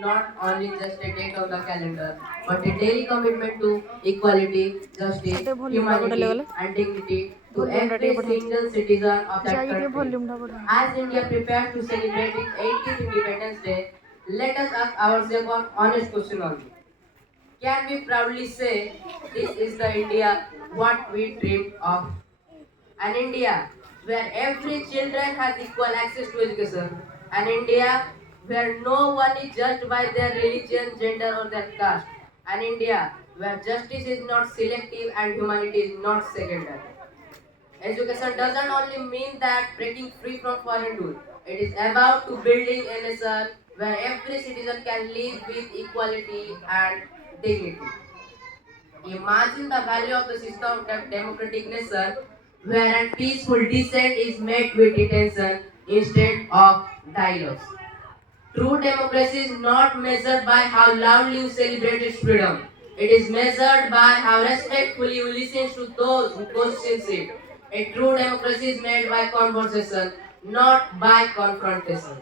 not only just a date on the calendar, but a daily commitment to equality, justice, ଟିକେ ଭଲ୍ୟୁମ୍ଟା ବଢ଼େଇଲେ humanity, ଗଲେ and dignity to ଭଲ୍ୟୁମ୍ଟା ଟିକେ every ବଢ଼ାନ୍ତୁ single citizen of that ଯାଇକି ଟିକେ country. ଭଲ୍ୟୁମ୍ଟା ବଢ଼ାନ୍ତୁ। As India prepares to celebrate its 80th Independence Day, let us ask ourselves one honest question only. Can we proudly say this is the India what we dreamed of? An India where every children has equal access to education, an India where no one is judged by their religion, gender or their caste, an India where justice is not selective and humanity is not secondary. Education doesn't only mean that breaking free from foreign rule. It is about to building a nation where every citizen can live with equality and dignity. Imagine the value of the system of democratic nation where a peaceful dissent is met with detention instead of dialogues. True democracy is not measured by how loudly you celebrate its freedom. It is measured by how respectfully you listen to those who question it. A true democracy is made by conversation, not by confrontation.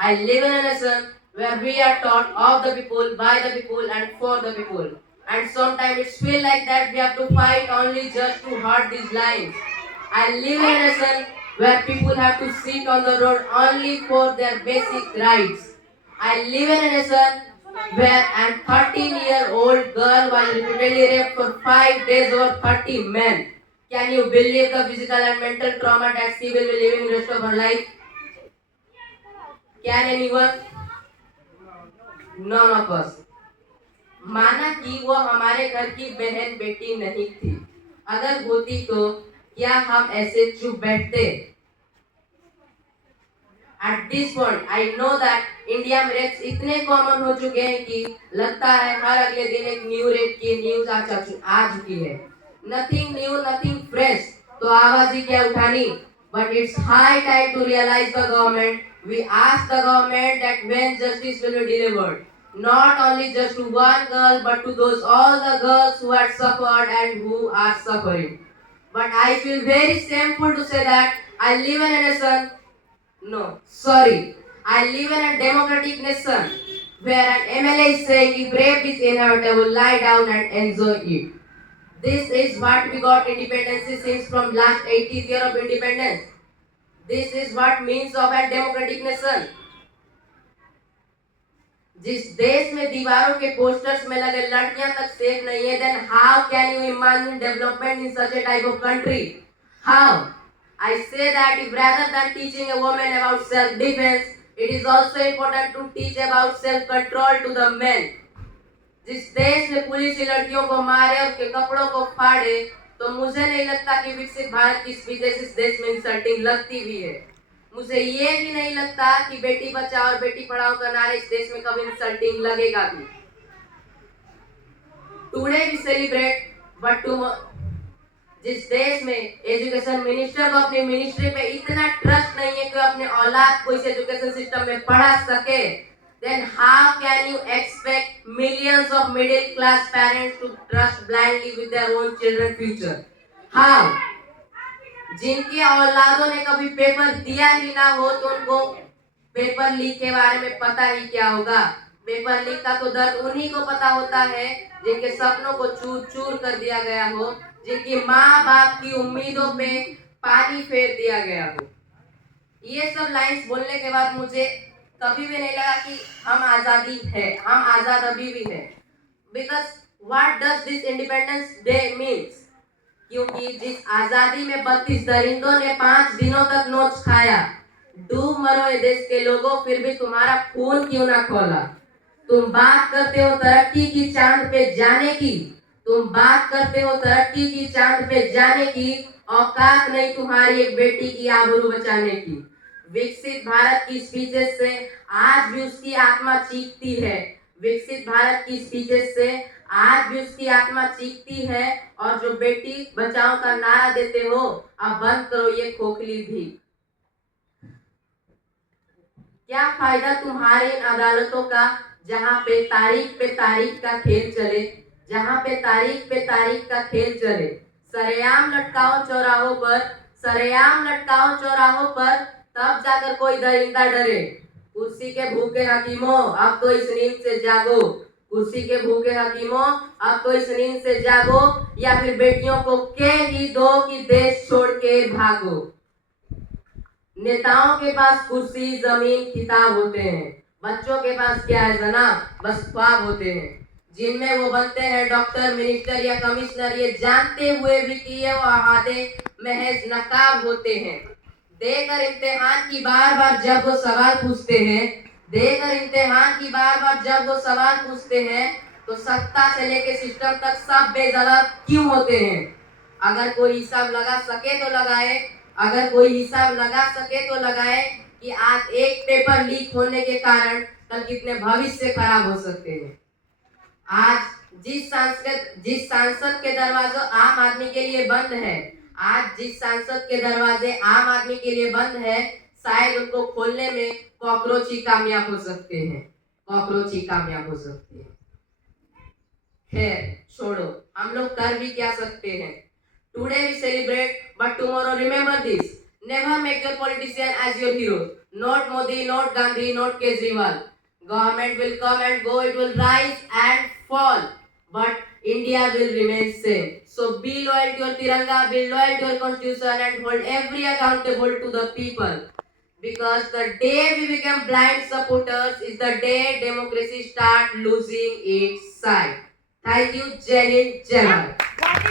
I live in a nation where we are taught of the people, by the people, and for the people. And sometimes it feels like that we have to fight only just to hurt these lines. I live in a nation where people have to sit on the road only for their basic rights. I live in a nation where a 13-year-old girl was repeatedly raped for 5 days over 30 men. Can you believe the physical and mental trauma that she will be living the rest of her life? Can anyone? None of us. माना कि वो हमारे घर की बहन बेटी नहीं थी। अगर होती तो क्या हम ऐसे चुप बैठते? At this point, I know that India में रेप्स इतने कॉमन हो चुके हैं कि लगता है हर अगले दिन एक न्यू रेप की न्यूज आ चुकी है। Nothing new, nothing fresh. तो आवाज ही क्या उठानी? But it's high time to realize the government. We ask the government that when justice will be delivered, not only just to one girl, but to those all the girls who had suffered and who are suffering. But I feel very shameful to say that I live in a nation. No, sorry. I live in a democratic nation where an MLA is saying if rape is inevitable, lie down and enjoy it. This is what we got independence since from last 80th year of independence. This is what means of a democratic nation. जिस देश में दीवारों के posters में लगे लड़कियां तक safe नहीं है, then how can you imagine development in such a type of country? How? I say that if rather than teaching a woman about self-defense, it is also important to teach about self-control to the men. जिस देश में police लड़कियों को मारे और के कपड़ों को फाड़े, तो मुझे नहीं लगता कि विकसित भारत की स्पीच इस देश में इंसल्टिंग लगती भी है। मुझे ये भी नहीं लगता कि बेटी बचाओ और बेटी पढ़ाओ का नारा इस देश में कभी इंसल्टिंग लगेगा भी। टुडे वी सेलिब्रेट बट जिस देश में एजुकेशन मिनिस्टर को अपनी मिनिस्ट्री पे इतना ट्रस्ट नहीं है कि अपने औलाद को इस एजुकेशन सिस्टम में पढ़ा सके, then how can you expect millions of middle class parents to trust blindly with their own children's future? How? जिनकी औलादों ने कभी पेपर दिया ही ना हो तो उनको पेपर लीक के बारे में पता ही क्या होगा? पेपर लीक का तो दर्द उन्हीं को पता होता है जिनके सपनों को चूर चूर कर दिया गया हो, जिनकी माँ बाप की उम्मीदों पे पानी फेर दिया गया हो। ये सब लाइंस बोलने के बाद मुझे कभी भी नहीं लगा कि हम आजादी है, हम आजाद अभी भी है। Because what does this Independence Day means? क्योंकि जिस आजादी में 32 दरिंदों ने 5 दिनों तक नोच खाया, डूब मरो ये देश के लोगों, फिर भी तुम्हारा खून क्यों ना खोला? तुम बात करते हो तरक्की की चांद पे जाने की, तुम बात करते हो तरक्की की चांद पे जाने की, औकात नहीं तुम्हारी एक बेटी की आबरू बचाने की। विकसित भारत की स्पीचेस से आज भी उसकी आत्मा चीखती है। विकसित भारत की स्पीचेस से आज भी उसकी आत्मा चीखती है। और जो बेटी बचाओ का नारा देते हो, अब बंद करो ये खोखली भी। क्या फायदा तुम्हारी इन अदालतों का जहां पे तारीख का खेल चले, जहां पे तारीख का खेल चले। सरेआम लटकाओ चौराहों पर, सरेआम लटकाओ चौराहों पर, तब जाकर कोई दरिंदा डरे। कुर्सी के भूखे हकीमों, अब तो इस नींद से जागो। कुर्सी के भूखे हकीमों, अब तो इस नींद से जागो, या फिर बेटियों को कह ही दो कि देश छोड़ के भागो। नेताओं के पास कुर्सी, जमीन, खिताब होते हैं। बच्चों के पास क्या है जनाब? बस ख्वाब होते हैं, जिनमें वो बनते हैं डॉक्टर, मिनिस्टर या कमिश्नर, ये जानते हुए भी कि ये वहादे महज नकाब होते हैं। देकर इम्तिहान की बार बार जब वो सवाल पूछते हैं, देकर इम्तिहान की बार बार जब वो सवाल पूछते हैं, तो सत्ता से लेके सिस्टम तक सब बेजवाब क्यों होते हैं? अगर कोई हिसाब लगा सके तो लगाए, अगर कोई हिसाब लगा सके तो लगाए कि आज एक पेपर लीक होने के कारण कल कितने भविष्य खराब हो सकते हैं। आज जिस सांसद के दरवाजे आम आदमी के लिए बंद है, आज जिस सांसद के दरवाजे आम आदमी के लिए बंद है, शायद उनको खोलने में कॉकरोच ही कामयाब हो सकते हैं, कॉकरोच ही कामयाब हो सकते हैं। खैर छोड़ो, हम लोग कर भी क्या सकते हैं। Today we celebrate, but tomorrow remember this. Never make your politician as your hero. Not Modi, not Gandhi, not Kejriwal. Government will come and go, it will rise and fall, but India will remain same. So be loyal to your Tiranga, be loyal to your constitution, and hold every accountable to the people. Because the day we become blind supporters is the day democracy start losing its sight. Thank you, Jai Hind, Jai Bharat.